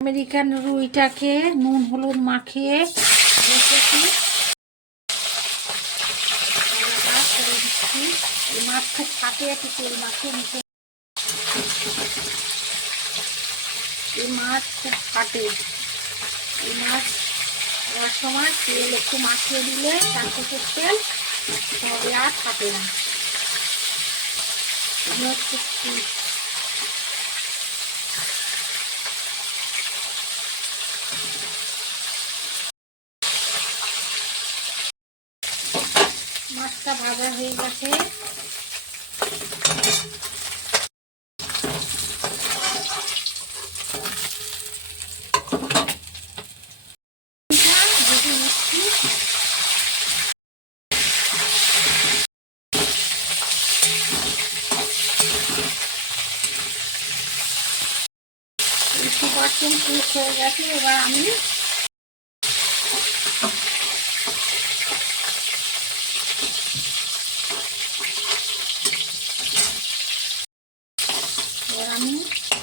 American রুইটাকে নুন হলুদ মাখিয়ে রেখেছি। এই মাছ খুব ফাটে, একটু তেল মাখিয়ে নিতে। এই মাছ খুব ফাটে, এই মাছ দেওয়ার সময় তেল একটু মাখিয়ে দিলে তার থেকে তেল তবে আর ফাটে না। মাছটা ভাজা হয়ে গেছে। কুক হয়ে গেছে। এবার আমি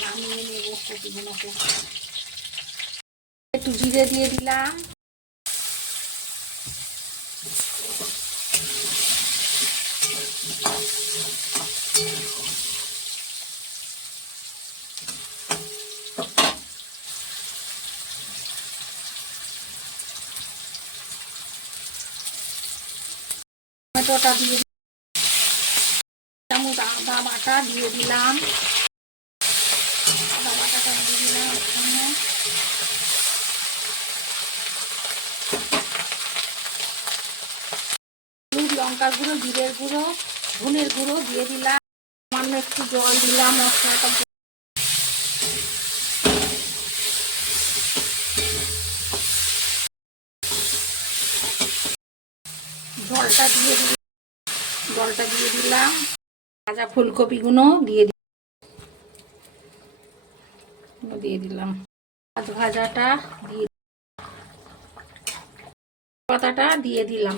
নামিয়ে নেব কপিগুলোকে। একটু জিরে দিয়ে দিলাম, টমেটোটা দিয়ে চামচ আদা বাটা দিয়ে দিলাম, আদা বাটাটা দিয়ে দিলাম ওখানে। হলুদ, লঙ্কার গুঁড়ো, জিরের গুঁড়ো, ধনের গুঁড়ো দিয়ে দিলাম। সামান্য একটু জল দিলাম মশলাটা। জলটা দিয়ে দিলাম। ভাজা ফুলকপিগুলো দিয়ে দিলাম। মাছ ভাজাটা দিয়ে পাতাটা দিয়ে দিলাম।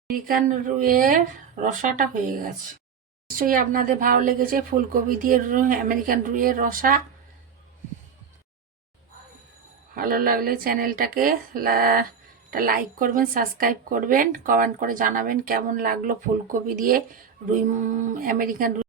আমেরিকান রুইয়ের রসাটা হয়ে গেছে। নিশ্চয়ই আপনাদের ভালো লেগেছে ফুলকপি দিয়ে আমেরিকান রুইয়ের রসা। ভালো লাগলে চ্যানেলটাকে লাইক করবেন, সাবস্ক্রাইব করবেন, কমেন্ট করে জানাবেন কেমন লাগলো ফুলকপি দিয়ে আমেরিকান রুই।